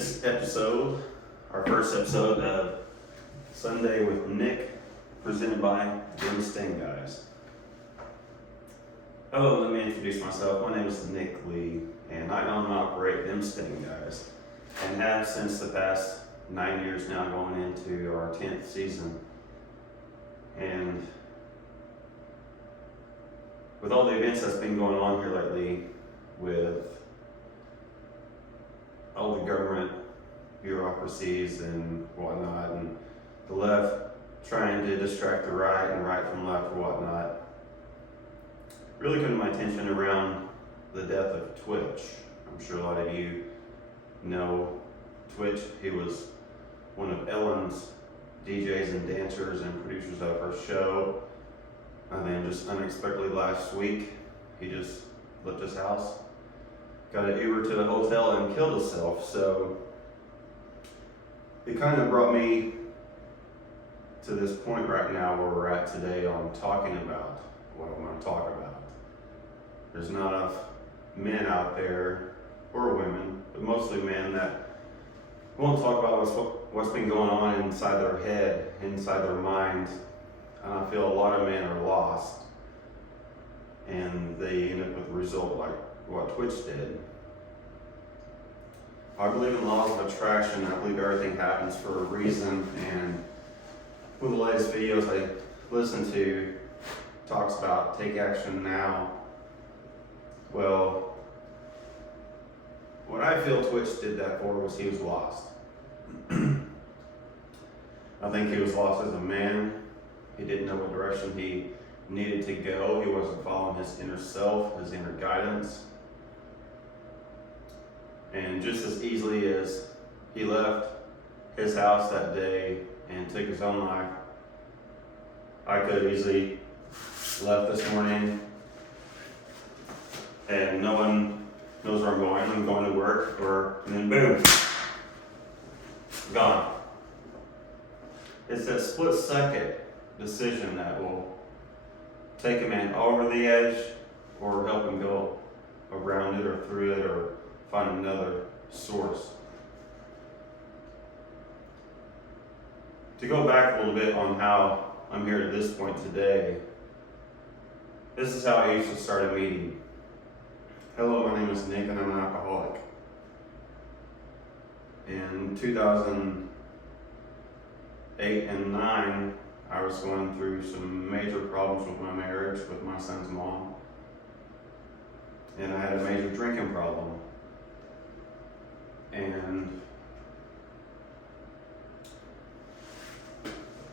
This episode, our first episode of Sunday with Nick, presented by Them Sting Guys. Hello, let me introduce myself. My name is Nick Lee, and I own and operate Them Sting Guys, and have since the past 9 years now, going into our 10th season. And with all the events that's been going on here lately, with all the government bureaucracies and whatnot, and the left trying to distract the right and right from left or whatnot, really coming to my attention around the death of Twitch. I'm sure a lot of you know Twitch. He was one of Ellen's DJs and dancers and producers of her show. And then just unexpectedly last week, he just left his house, got an Uber to a hotel and killed himself. So it kind of brought me to this point right now where we're at today on talking about what I want to talk about. There's not enough men out there, or women, but mostly men, that won't talk about what's been going on inside their head, inside their mind. And I feel a lot of men are lost, and they end up with a result like what Twitch did. I believe in laws of attraction. I believe everything happens for a reason, and one of the latest videos I listened to talks about take action now. Well, what I feel Twitch did that for was he was lost. I think he was lost as a man. He didn't know what direction he needed to go. He wasn't following his inner self, his inner guidance. And just as easily as he left his house that day and took his own life, I could have easily left this morning and no one knows where I'm going. I'm going to work, and then boom, gone. It's that split second decision that will take a man over the edge or help him go around it or through it or find another source. To go back a little bit on how I'm here to this point today, this is how I used to start a meeting. Hello, my name is Nick and I'm an alcoholic. In 2008 and 9, I was going through some major problems with my marriage with my son's mom. And I had a major drinking problem. And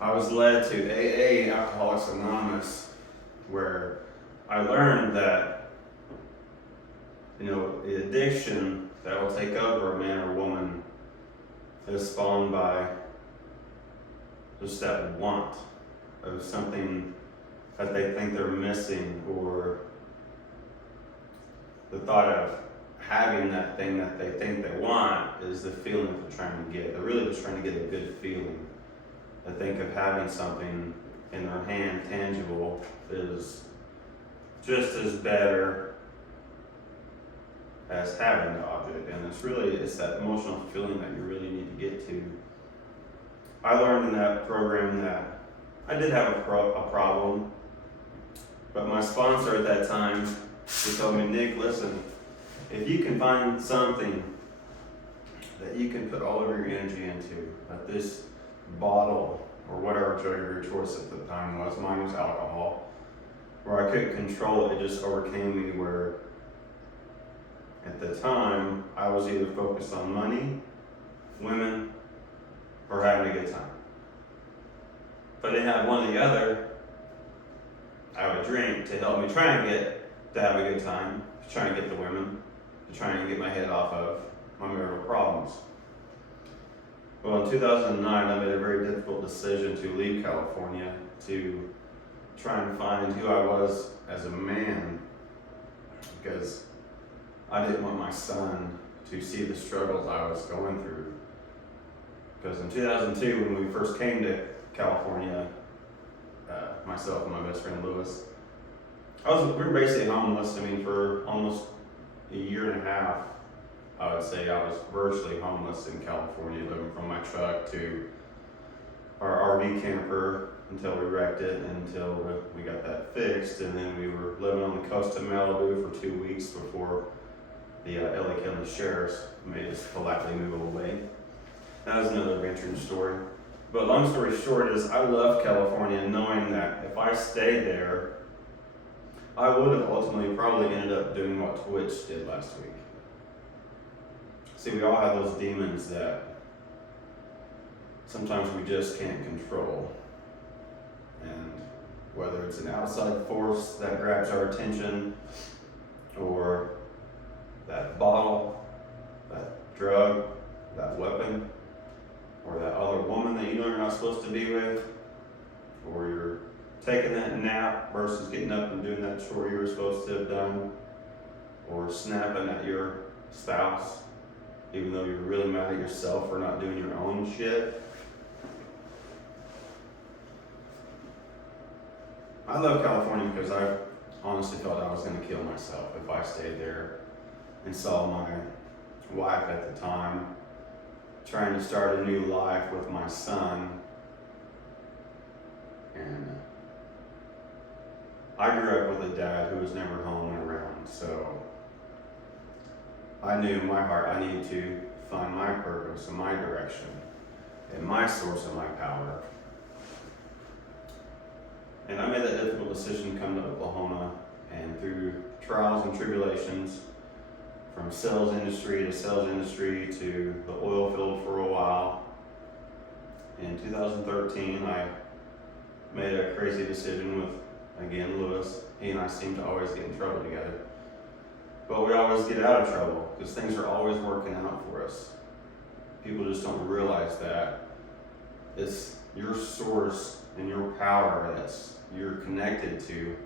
I was led to AA, Alcoholics Anonymous, where I learned that, the addiction that will take over a man or woman is spawned by just that want of something that they think they're missing, or the thought of having that thing that they think they want is the feeling that they're trying to get. They're really just trying to get a good feeling. They think of having something in their hand, tangible, is just as better as having the object. And it's that emotional feeling that you really need to get to. I learned in that program that I did have a problem, but my sponsor at that time, he told me, Nick, listen, if you can find something that you can put all of your energy into, like this bottle or whatever drug of your choice at the time was, mine was alcohol, where I couldn't control it, it just overcame me, where at the time I was either focused on money, women, or having a good time. If I didn't have one or the other, I would drink to help me try and to have a good time, to try and get the women, to try and get my head off of my marital problems. Well, in 2009, I made a very difficult decision to leave California to try and find who I was as a man, because I didn't want my son to see the struggles I was going through. Because in 2002, when we first came to California, myself and my best friend Lewis, we were basically homeless, for almost a year and a half. I would say I was virtually homeless in California, living from my truck to our RV camper until we wrecked it, until we got that fixed, and then we were living on the coast of Malibu for 2 weeks before the LA County Sheriffs made us politely move away. That was another adventure story. But long story short is I left California knowing that if I stayed there, I would have ultimately probably ended up doing what Twitch did last week. See, we all have those demons that sometimes we just can't control. And whether it's an outside force that grabs our attention, or that bottle, that drug, that weapon, or that other woman that you know you're not supposed to be with, or you're taking that nap versus getting up and doing that chore you were supposed to have done, or snapping at your spouse, even though you're really mad at yourself for not doing your own shit. I love California because I honestly felt I was going to kill myself if I stayed there and saw my wife at the time trying to start a new life with my son. And I grew up with a dad who was never home and around, so I knew in my heart I needed to find my purpose and my direction and my source of my power. And I made that difficult decision to come to Oklahoma, and through trials and tribulations, from sales industry to the oil field for a while. In 2013, I made a crazy decision with, again, Lewis. He and I seem to always get in trouble together. But we always get out of trouble because things are always working out for us. People just don't realize that it's your source and your power that's you're connected to.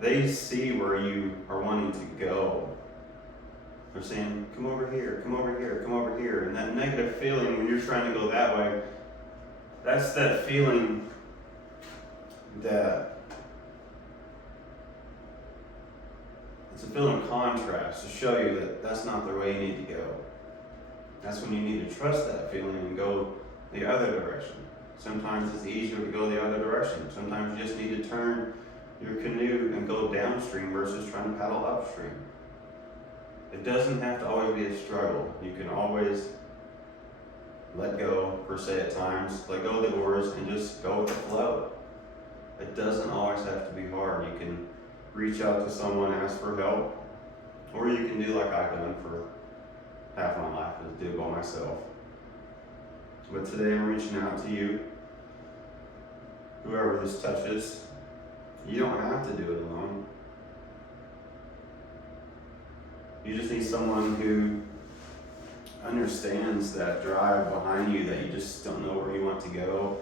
They see where you are wanting to go. They're saying, come over here, come over here, come over here. And that negative feeling when you're trying to go that way, that's that feeling that it's a feeling of contrast to show you that that's not the way you need to go. That's when you need to trust that feeling and go the other direction. Sometimes it's easier to go the other direction. Sometimes you just need to turn your canoe and go downstream versus trying to paddle upstream. It doesn't have to always be a struggle. You can always let go, per se at times, let go of the oars and just go with the flow. It doesn't always have to be hard. You can reach out to someone, ask for help, or you can do like I've done for half my life, is do it by myself. But today I'm reaching out to you, whoever this touches. You don't have to do it alone. You just need someone who understands that drive behind you, that you just don't know where you want to go,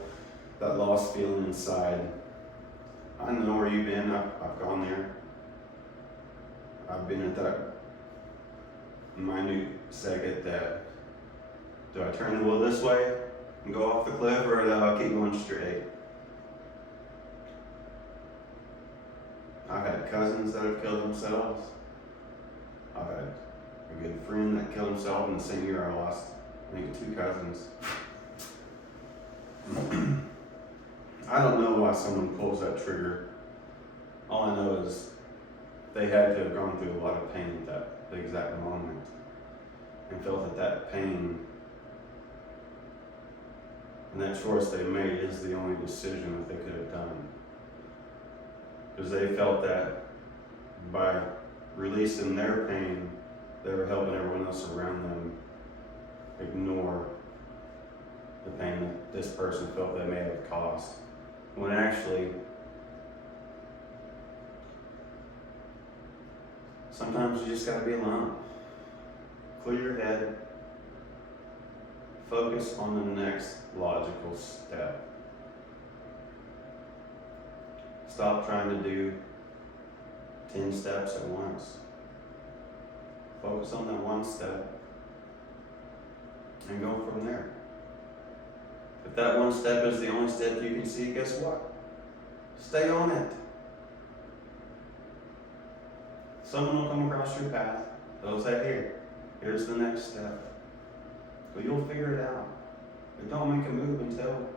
that lost feeling inside. I know where you've been. I've gone there. I've been at that minute second that, do I turn the wheel this way and go off the cliff, or do I keep going straight? I've had cousins that have killed themselves. I've had a good friend that killed himself in the same year I lost, I think, 2 cousins. I don't know why someone pulls that trigger. All I know is they had to have gone through a lot of pain at the exact moment and felt that pain and that choice they made is the only decision that they could have done. Because they felt that by releasing their pain, they were helping everyone else around them ignore the pain that this person felt they may have caused. When actually, sometimes you just gotta be alone. Clear your head. Focus on the next logical step. Stop trying to do 10 steps at once. Focus on that one step and go from there. If that one step is the only step you can see, guess what? Stay on it. Someone will come across your path They'll say, here's the next step. But you'll figure it out. But don't make a move until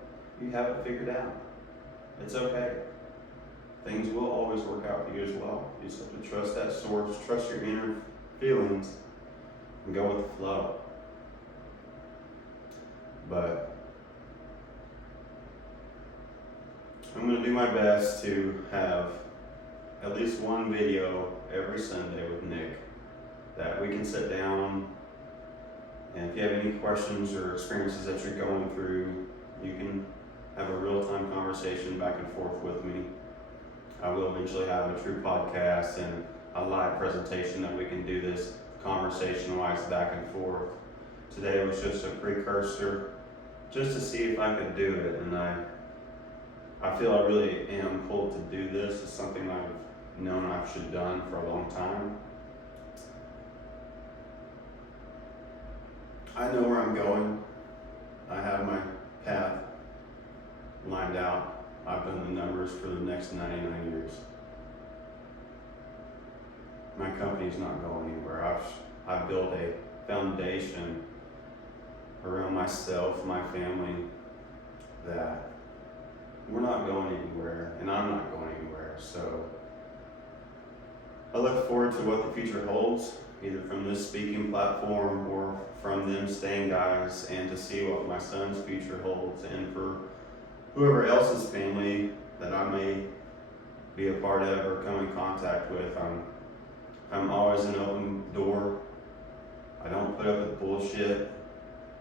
you have it figured out. It's okay. Things will always work out for you as well. You just have to trust that source, trust your inner feelings, and go with the flow. But I'm going to do my best to have at least one video every Sunday with Nick that we can sit down, and if you have any questions or experiences that you're going through, you can have a real-time conversation back and forth with me. I will eventually have a true podcast and a live presentation that we can do this conversation-wise back and forth. Today was just a precursor, just to see if I could do it, and I feel I really am pulled to do this. It's something I've known I should have done for a long time. I know where I'm going. I have my path lined out. I've done the numbers for the next 99 years. My company's not going anywhere. I've built a foundation around myself, my family, that we're not going anywhere, and I'm not going anywhere. So I look forward to what the future holds, either from this speaking platform or from them staying guys, and to see what my son's future holds, and for whoever else's family that I may be a part of or come in contact with. I'm always an open door. I don't put up with bullshit.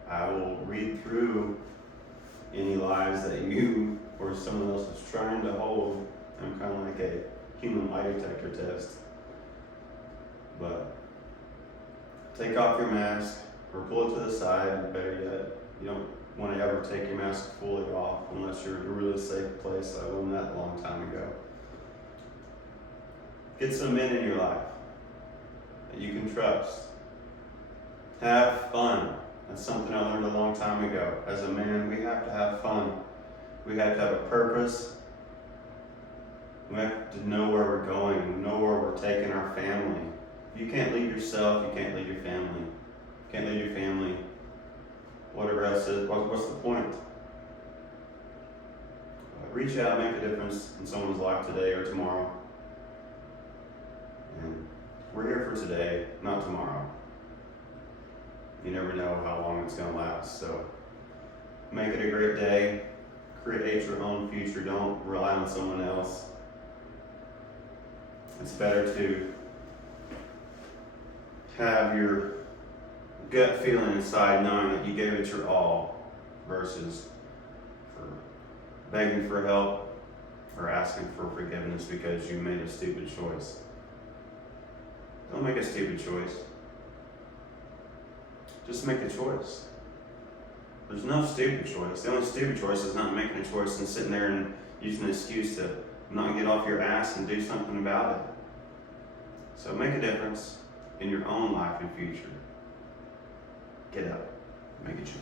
I will read through any lies that you or someone else is trying to hold. I'm kind of like a human lie detector test. But take off your mask or pull it to the side. Better yet, you don't want to ever take your mask fully off unless you're in a really safe place. I learned that a long time ago. Get some men in your life that you can trust. Have fun. That's something I learned a long time ago. As a man, we have to have fun. We have to have a purpose. We have to know where we're going, know where we're taking our family. If you can't lead yourself, you can't lead your family. You can't lead your family, whatever else is, what's the point? Reach out, make a difference in someone's life today or tomorrow. And we're here for today, not tomorrow. You never know how long it's going to last. So make it a great day. Create your own future. Don't rely on someone else. It's better to have your gut feeling inside knowing that you gave it your all, versus for begging for help or asking for forgiveness because you made a stupid choice. Don't make a stupid choice. Just make a choice. There's no stupid choice. The only stupid choice is not making a choice and sitting there and using an excuse to not get off your ass and do something about it. So make a difference in your own life and future. Get up. Make a change.